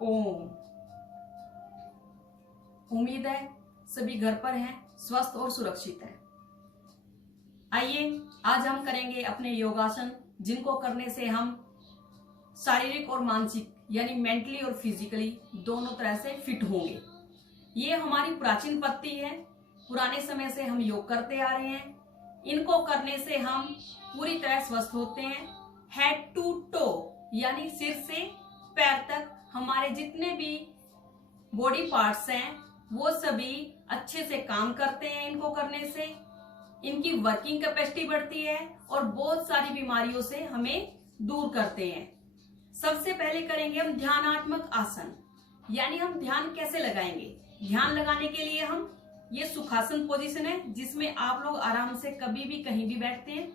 ओम। उम्मीद है सभी घर पर हैं, स्वस्थ और सुरक्षित हैं। आइए आज हम करेंगे अपने योगासन, जिनको करने से हम शारीरिक और मानसिक यानी मेंटली और फिजिकली दोनों तरह से फिट होंगे। ये हमारी प्राचीन पद्धति है, पुराने समय से हम योग करते आ रहे हैं। इनको करने से हम पूरी तरह स्वस्थ होते हैं। हेड टू टो यानी सिर से पैर तक हमारे जितने भी बॉडी पार्ट्स हैं वो सभी अच्छे से काम करते हैं। इनको करने से इनकी वर्किंग कैपेसिटी बढ़ती है और बहुत सारी बीमारियों से हमें दूर करते हैं। सबसे पहले करेंगे हम ध्यानात्मक आसन, यानी हम ध्यान कैसे लगाएंगे। ध्यान लगाने के लिए हम ये सुखासन पोजीशन है, जिसमें आप लोग आराम से कभी भी कहीं भी बैठते हैं।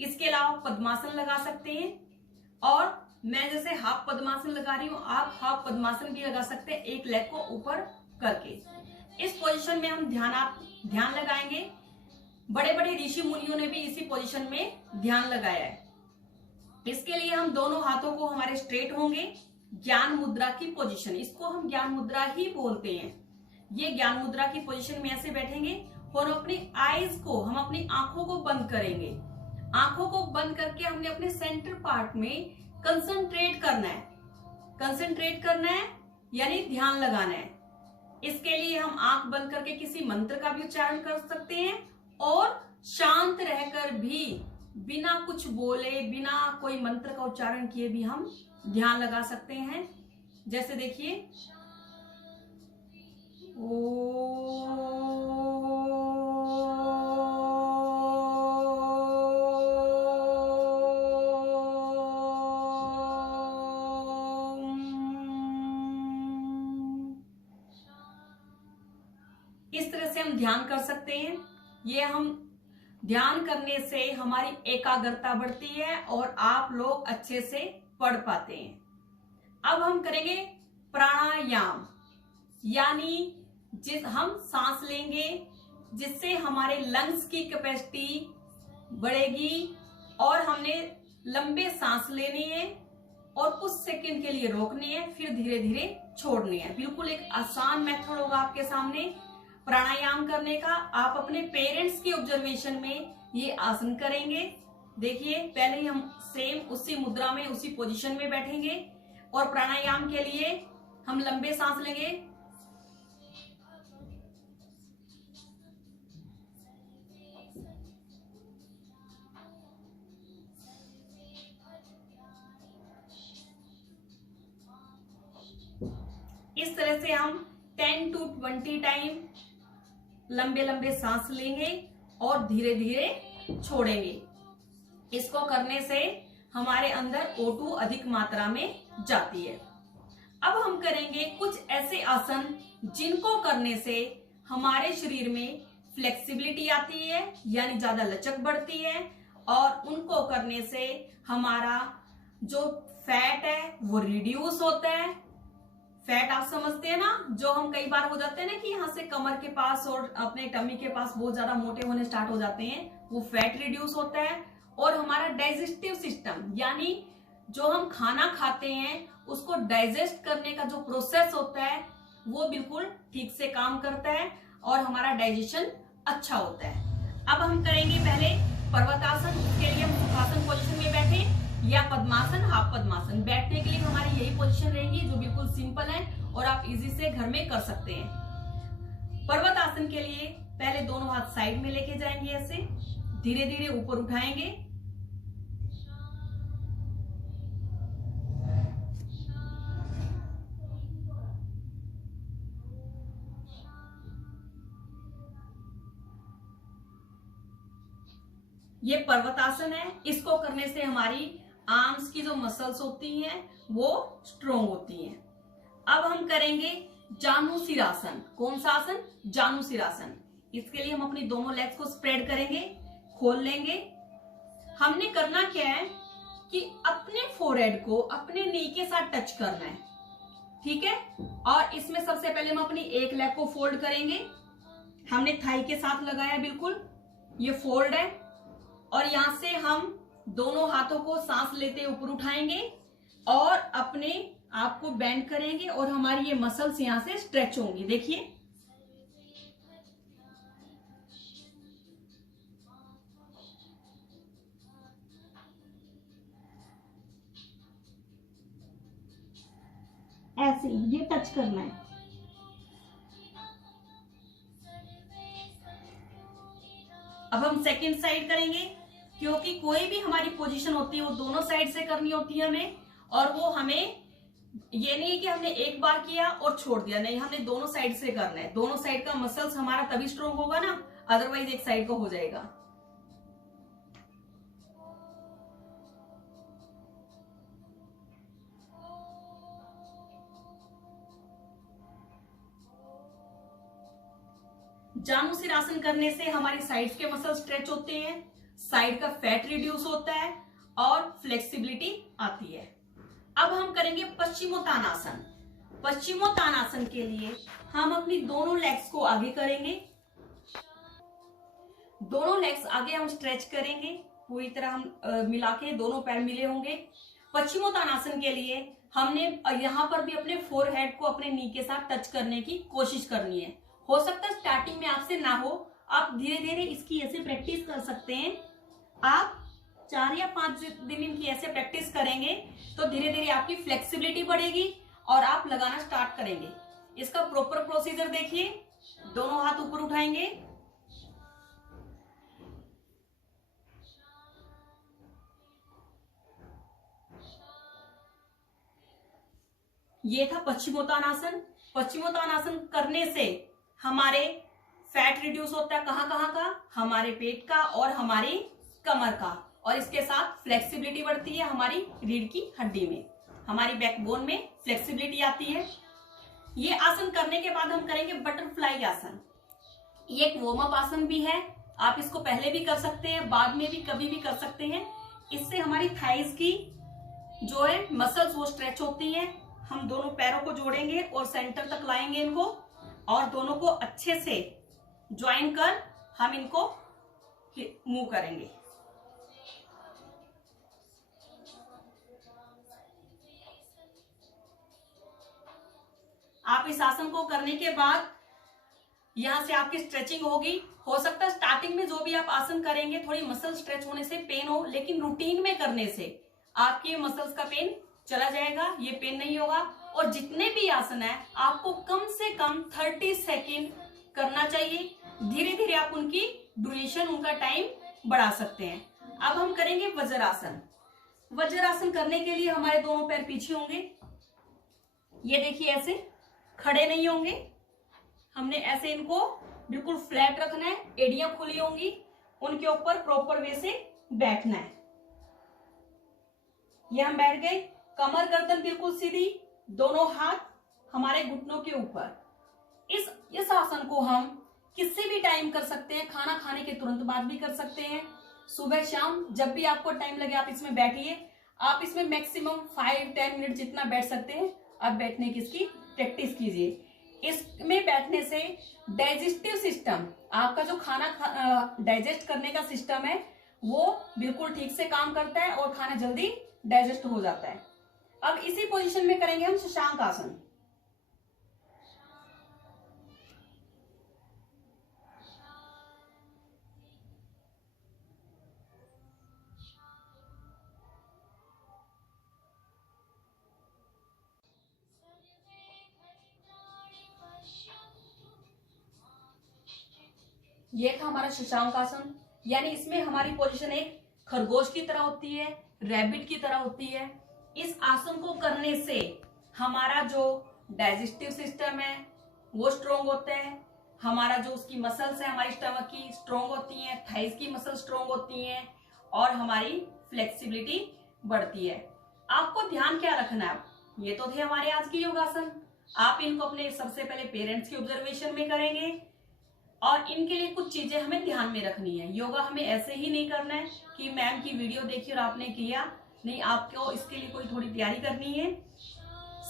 इसके अलावा पद्मासन लगा सकते हैं, और मैं जैसे हाफ पद्मासन लगा रही हूं, आप हाफ पद्मासन भी लगा सकते हैं, एक लेग को ऊपर करके। इस पोजीशन में हम ध्यान लगाएंगे। बड़े बड़े ऋषि मुनियों ने भी इसी पोजीशन में ध्यान लगाया है। इसके लिए हम दोनों हाथों को हमारे स्ट्रेट होंगे। ज्ञान मुद्रा की पोजीशन, इसको हम ज्ञान मुद्रा ही बोलते हैं। ये ज्ञान मुद्रा की पोजीशन में ऐसे बैठेंगे और अपनी आईज को, हम अपनी आंखों को बंद करेंगे। आंखों को बंद करके हमने अपने सेंटर पार्ट में कंसंट्रेट करना है यानी ध्यान लगाना है। इसके लिए हम आंख बंद करके किसी मंत्र का भी उच्चारण कर सकते हैं, और शांत रहकर भी बिना कुछ बोले, बिना कोई मंत्र का उच्चारण किए भी हम ध्यान लगा सकते हैं। जैसे देखिए, इस तरह से हम ध्यान कर सकते हैं। ये हम ध्यान करने से हमारी एकाग्रता बढ़ती है और आप लोग अच्छे से पढ़ पाते हैं। अब हम करेंगे प्राणायाम, यानी हम सांस लेंगे, जिससे हमारे लंग्स की कैपेसिटी बढ़ेगी। और हमने लंबे सांस लेनी है और कुछ सेकंड के लिए रोकनी है, फिर धीरे धीरे छोड़नी है। बिल्कुल एक आसान मेथड होगा आपके सामने प्राणायाम करने का। आप अपने पेरेंट्स की ऑब्जर्वेशन में ये आसन करेंगे। देखिए, पहले ही हम सेम उसी मुद्रा में, उसी पोजीशन में बैठेंगे, और प्राणायाम के लिए हम लंबे सांस लेंगे। इस तरह से हम 10 to 20 टाइम लंबे लंबे सांस लेंगे और धीरे धीरे छोड़ेंगे। इसको करने से हमारे अंदर O2 अधिक मात्रा में जाती है। अब हम करेंगे कुछ ऐसे आसन जिनको करने से हमारे शरीर में फ्लेक्सिबिलिटी आती है, यानी ज्यादा लचक बढ़ती है, और उनको करने से हमारा जो फैट है वो रिड्यूस होता है। फैट आप समझते हैं ना, जो हम कई बार हो जाते हैं ना कि यहाँ से कमर के पास और अपने टमी के पास बहुत ज्यादा मोटे होने स्टार्ट हो जाते हैं, वो फैट रिड्यूस होता है। और हमारा डाइजेस्टिव सिस्टम, यानी जो हम खाना खाते हैं उसको डाइजेस्ट करने का जो प्रोसेस होता है वो बिल्कुल ठीक से काम करता है और हमारा डाइजेशन अच्छा होता है। अब हम करेंगे पहले पर्वतासन। उसके लिए हम सुखासन पोजीशन में बैठे, या पद्मासन, हाफ पद्मासन। बैठने के लिए हमारी यही पोजीशन रहेगी, जो बिल्कुल सिंपल है और आप इजी से घर में कर सकते हैं। पर्वतासन के लिए पहले दोनों हाथ साइड में लेके जाएंगे, ऐसे धीरे धीरे ऊपर उठाएंगे। ये पर्वतासन है। इसको करने से हमारी आर्म्स की जो मसल्स होती हैं वो स्ट्रोंग होती हैं। अब हम करेंगे जानुशिरासन। कौन सा आसन? जानुशिरासन। इसके लिए हम अपनी दोनों लेग्स को स्प्रेड करेंगे, खोल लेंगे। हमने करना क्या है कि अपने फोरहेड को अपने नी के साथ टच करना है, ठीक है। और इसमें सबसे पहले हम अपनी एक लेग को फोल्ड करेंगे। हमने थाई के साथ लगाया, बिल्कुल ये फोल्ड है। और यहां से हम दोनों हाथों को सांस लेते ऊपर उठाएंगे और अपने आपको बेंड करेंगे और हमारी ये मसल्स यहां से स्ट्रेच होंगी। देखिए ऐसे ये टच करना है। अब हम सेकंड साइड करेंगे, क्योंकि कोई भी हमारी पोजीशन होती है वो दोनों साइड से करनी होती है हमें, और वो हमें ये नहीं कि हमने एक बार किया और छोड़ दिया, नहीं, हमने दोनों साइड से करना है। दोनों साइड का मसल्स हमारा तभी स्ट्रोंग होगा ना, अदरवाइज एक साइड को हो जाएगा। जानु सिरासन करने से हमारी साइड्स के मसल स्ट्रेच होते हैं, साइड का फैट रिड्यूस होता है और फ्लेक्सिबिलिटी आती है। अब हम करेंगे पश्चिमोत्तानासन। पश्चिमोत्तानासन के लिए हम अपनी दोनों लेग्स को आगे करेंगे, दोनों लेग्स आगे हम स्ट्रेच करेंगे, पूरी तरह हम मिला के दोनों पैर मिले होंगे। पश्चिमोत्तानासन के लिए हमने यहाँ पर भी अपने फोरहेड को अपने नी के साथ टच करने की कोशिश करनी है। हो सकता है स्टार्टिंग में आपसे ना हो, आप धीरे धीरे इसकी ऐसे प्रैक्टिस कर सकते हैं। आप 4 या 5 दिन इनकी ऐसे प्रैक्टिस करेंगे तो धीरे धीरे आपकी फ्लेक्सिबिलिटी बढ़ेगी और आप लगाना स्टार्ट करेंगे। इसका प्रॉपर प्रोसीजर देखिए, दोनों हाथ ऊपर उठाएंगे, ये था पश्चिमोत्तानासन। पश्चिमोत्तानासन करने से हमारे फैट रिड्यूस होता है, कहाँ कहाँ का, हमारे पेट का और हमारी कमर का, और इसके साथ फ्लेक्सिबिलिटी बढ़ती है हमारी रीढ़ की हड्डी में, हमारी बैकबोन में फ्लेक्सिबिलिटी आती है। ये आसन करने के बाद हम करेंगे बटरफ्लाई आसन। ये एक वार्म अप आसन भी है, आप इसको पहले भी कर सकते हैं, बाद में भी कभी भी कर सकते हैं। इससे हमारी थाइज की जो है मसल्स वो स्ट्रेच होती हैं। हम दोनों पैरों को जोड़ेंगे और सेंटर तक लाएंगे इनको, और दोनों को अच्छे से ज्वाइन कर हम इनको मूव करेंगे। आप इस आसन को करने के बाद यहां से आपकी स्ट्रेचिंग होगी। हो सकता है स्टार्टिंग में जो भी आप आसन करेंगे थोड़ी मसल स्ट्रेच होने से पेन हो, लेकिन रूटीन में करने से आपके मसल्स का पेन चला जाएगा, ये पेन नहीं होगा। और जितने भी आसन है आपको कम से कम 30 सेकेंड करना चाहिए। धीरे धीरे आप उनकी ड्यूरेशन, उनका टाइम बढ़ा सकते हैं। अब हम करेंगे वज्रासन। वज्रासन करने के लिए हमारे दोनों पैर पीछे होंगे, ये देखिए ऐसे खड़े नहीं होंगे, हमने ऐसे इनको बिल्कुल फ्लैट रखना है, एड़ियां खुली होंगी, उनके ऊपर प्रॉपर वे से बैठना है। ये हम बैठ गए, कमर गर्दन बिल्कुल सीधी, दोनों हाथ हमारे घुटनों के ऊपर। इस आसन को हम किसी भी टाइम कर सकते हैं, खाना खाने के तुरंत बाद भी कर सकते हैं, सुबह शाम जब भी आपको टाइम लगे आप इसमें बैठिए। आप इसमें मैक्सिमम 5-10 मिनट जितना बैठ सकते हैं आप बैठने की इसकी प्रैक्टिस कीजिए। इसमें बैठने से डाइजेस्टिव सिस्टम, आपका जो खाना डाइजेस्ट करने का सिस्टम है वो बिल्कुल ठीक से काम करता है और खाना जल्दी डाइजेस्ट हो जाता है। अब इसी पोजीशन में करेंगे हम शशांक आसन। ये था हमारा शशांक आसन, यानी इसमें हमारी पोजीशन एक खरगोश की तरह होती है, रैबिट की तरह होती है। इस आसन को करने से हमारा जो डाइजेस्टिव सिस्टम है वो स्ट्रोंग होता है, हमारा जो उसकी मसल्स है हमारी स्टमक की स्ट्रोंग होती हैं, थाइस की मसल स्ट्रोंग होती हैं और हमारी फ्लेक्सिबिलिटी बढ़ती है। आपको ध्यान क्या रखना है, ये तो थे हमारे आज के योगासन। आप इनको अपने सबसे पहले पेरेंट्स की ऑब्जर्वेशन में करेंगे और इनके लिए कुछ चीजें हमें ध्यान में रखनी है। योगा हमें ऐसे ही नहीं करना है कि मैम की वीडियो देखी और आपने किया, नहीं, आपको इसके लिए कोई थोड़ी तैयारी करनी है।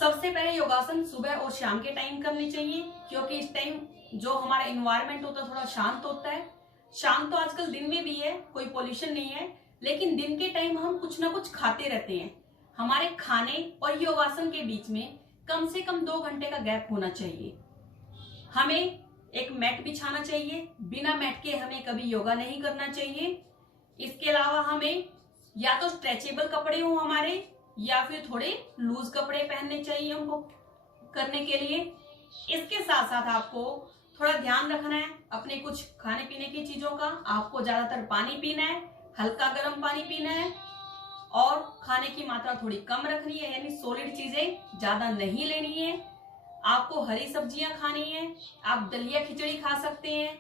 सबसे पहले योगासन सुबह और शाम के टाइम करनी चाहिए, क्योंकि इस टाइम जो हमारा इन्वायरमेंट होता है थोड़ा शांत होता है। शांत तो आजकल दिन में भी है, कोई पोल्यूशन नहीं है, लेकिन दिन के टाइम हम कुछ ना कुछ खाते रहते हैं, हमारे खाने और योगासन के बीच में कम से कम 2 घंटे का गैप होना चाहिए। हमें एक मैट बिछाना चाहिए, बिना मैट के हमें कभी योगा नहीं करना चाहिए। इसके अलावा हमें या तो स्ट्रेचेबल कपड़े हो हमारे, या फिर थोड़े लूज कपड़े पहनने चाहिए हमको करने के लिए। इसके साथ साथ आपको थोड़ा ध्यान रखना है अपने कुछ खाने पीने की चीजों का। आपको ज्यादातर पानी पीना है, हल्का गर्म पानी पीना है, और खाने की मात्रा थोड़ी कम रखनी है, यानी सॉलिड चीजें ज्यादा नहीं लेनी है। आपको हरी सब्जियां खानी है, आप दलिया खिचड़ी खा सकते हैं।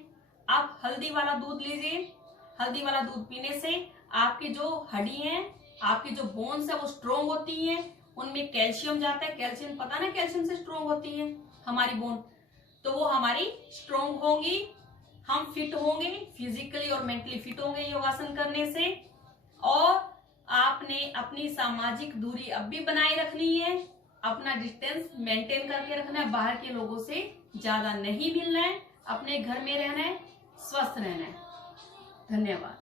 आप हल्दी वाला दूध लीजिए, हल्दी वाला दूध पीने से आपकी जो हड्डी है, आपकी जो बोन्स है वो स्ट्रोंग होती हैं, उनमें कैल्शियम जाता है। कैल्शियम पता ना, कैल्शियम से स्ट्रोंग होती है हमारी बोन, तो वो हमारी स्ट्रोंग होंगी, हम फिट होंगे, फिजिकली और मेंटली फिट होंगे योगासन करने से। और आपने अपनी सामाजिक दूरी अब भी बनाए रखनी है, अपना डिस्टेंस मेंटेन करके रखना है, बाहर के लोगों से ज्यादा नहीं मिलना है, अपने घर में रहना है, स्वस्थ रहना है। धन्यवाद।